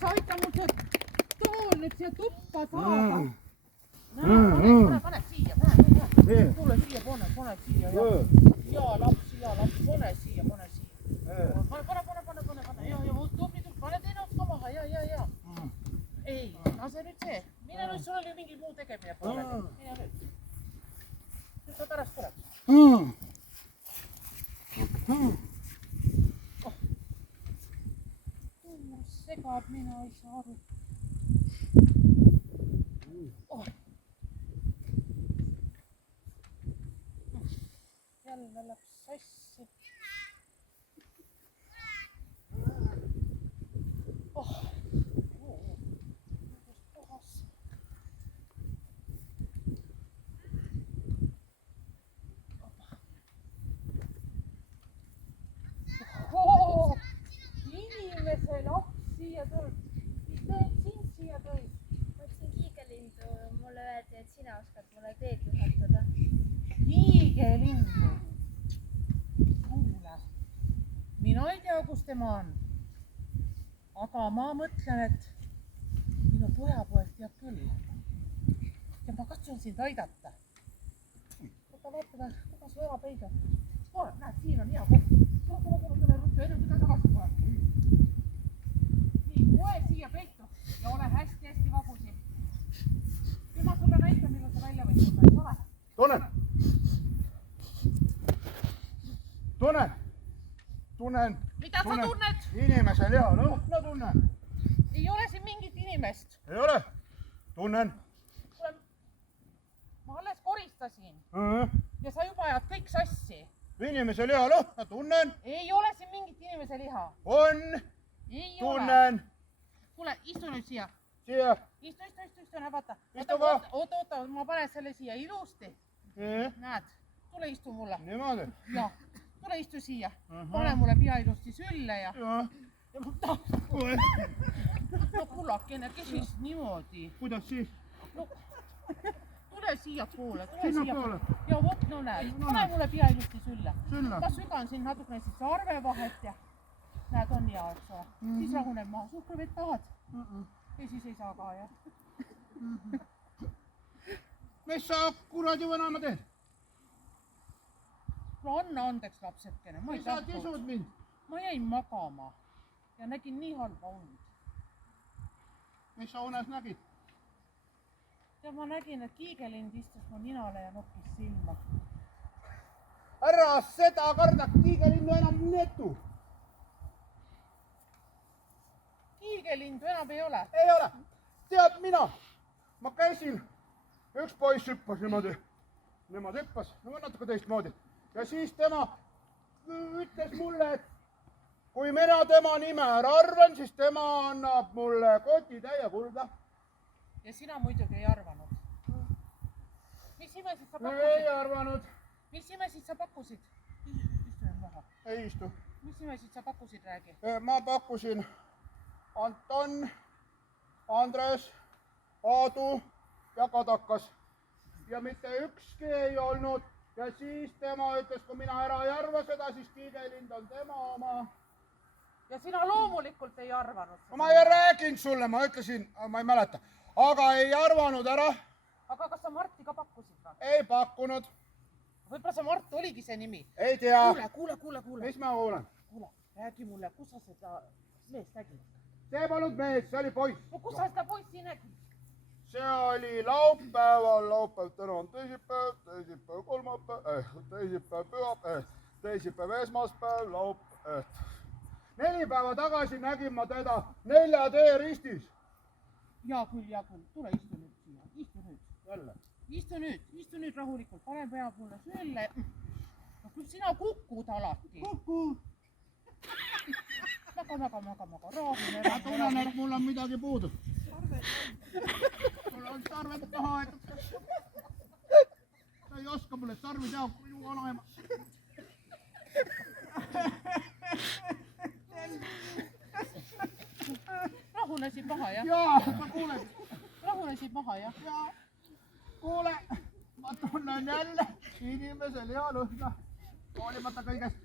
sa aita mul see tool nüüd siia tuppa saada. Pane siia, tule siia, pane siia. Ja laps, pane siia. Pane. Ja, tubli, pane teine otsa maha, ja. Ei, lase nüüd see. Mine nüüd, sul oli mingi muu tegemine pooleli. Mine nüüd. Nüüd sa pärast tuleb. Segab, mina ei saa aru. Jälle läks sassi. Inimese laps siia tõi. Mis teed sind siia tõi? Ma otsin kiigelindu. Mulle öeldi, et sina oskad mulle teed juhatada. Kiigelindu? Kuule, mina ei tea, kus tema on. Aga ma mõtlen, et minu pojapoeg teab küll. Ja ma katsun sind aidata. Võta vaatame, kuidas su ära peida. Näed, siin on hea koht. Tule ruttu, enne mida tagasi tuleb. Nii, poe siia peitu ja ole hästi vagusi. Küll ma sulle näitan, millal sa välja võid tulla, Tunnen. Mida sa tunned? Inimesel hea lõhna tunnen. Ei ole siin mingit inimest. Ei ole? Tunnen. Ma alles koristasin. Ja sa juba ajad kõik sassi. Inimesel hea lõhna tunnen. Ei ole siin mingit inimese liha. On. Ei tunnen. Ole. Kuule, istu nüüd siia. Siia. Istu, vaata. Istu ka. Oota, ma panen selle siia ilusti. Näed, tule istu mulle. Niimoodi? Ja, tule istu siia. Pane mulle pea ilusti sülle ja... Ja ma tahan... No kullakene, kes siis niimoodi? Kuidas siis? No, tule siia poole. Sinna poole? Ja vot, no näed, pane mulle pea ilusti sülle. Sülle? Ma sügan siin natukene siis arve vahet ja... Näed, on hea, eks ole. Siis rahuneb maha. Suhkruvett tahad? Ja siis ei saa ka, jah. Mis sa kuradi vanama teed? No anna andeks lapsetkene. Mis sa tisud mind? Ma jäin magama ja nägin nii halba und. Mis sa unes nägid? Ja ma nägin, et kiigelind istus mu ninale ja nokkis silma. Ära seda karda, kiigelindu enam netu. Kiigelindu enam ei ole? Ei ole. Tead mina, ma käisin, üks poiss hüppas niimoodi. Nemad hüppas, natuke teistmoodi. Ja siis tema ütles mulle, et kui mina tema nime ära arvan, siis tema annab mulle koti täie kulda. Ja sina muidugi ei arvanud. Mis imesid sa pakkusid? Ei arvanud. Mis imesid sa pakkusid? Istu nüüd maha. Ei istu. Mis imesid sa pakkusid, räägi? Ma pakkusin Anton, Andres, Aadu ja Kadakas. Ja mitte ükski ei olnud. Ja siis tema ütles, kui mina ära ei arva seda, siis kiigelind on tema oma. Ja sina loomulikult ei arvanud seda? Ma ei rääginud sulle, ma ütlesin, ma ei mäleta. Aga ei arvanud ära. Aga kas sa Marti ka pakkusid või? Ei pakkunud. Võib-olla see Mart oligi see nimi? Ei tea. Kuule. Mis ma kuulen? Kuule, räägi mulle, kus sa seda meest nägid? See polnud mees, see oli poiss. No kus sa seda poissi nägid? See oli laupäev, täna on teisipäev, kolmapäev, teisipäev, pühapäev, teisipäev, esmaspäev, laupäev. 4 päeva tagasi nägin ma teda 4 tee ristis. Ja küll, tule istu nüüd siia, istu nüüd. Jälle. Istu nüüd rahulikult, pane pea mulle sülle. No küll sina kukud alati. Kuku. Maga, raahune. Ma tunnen, et mul on midagi puudu. Mul on sarved maha, et... Sa ei oska mulle sarvi teha, kui ju vanaema. Rahunesid maha, jah? Jaa, ma kuulen. Rahunesid maha, jah? Jaa. Kuule, ma tunnen jälle inimesel hea lõhna. Hoolimata kõigest.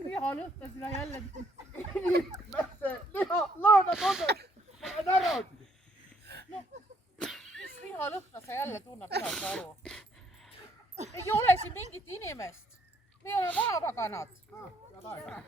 Hea lõhna sina jälle. Inimese liha saad aru. Ei ole siin mingit inimest. Me oleme vanapaganad. Head aega.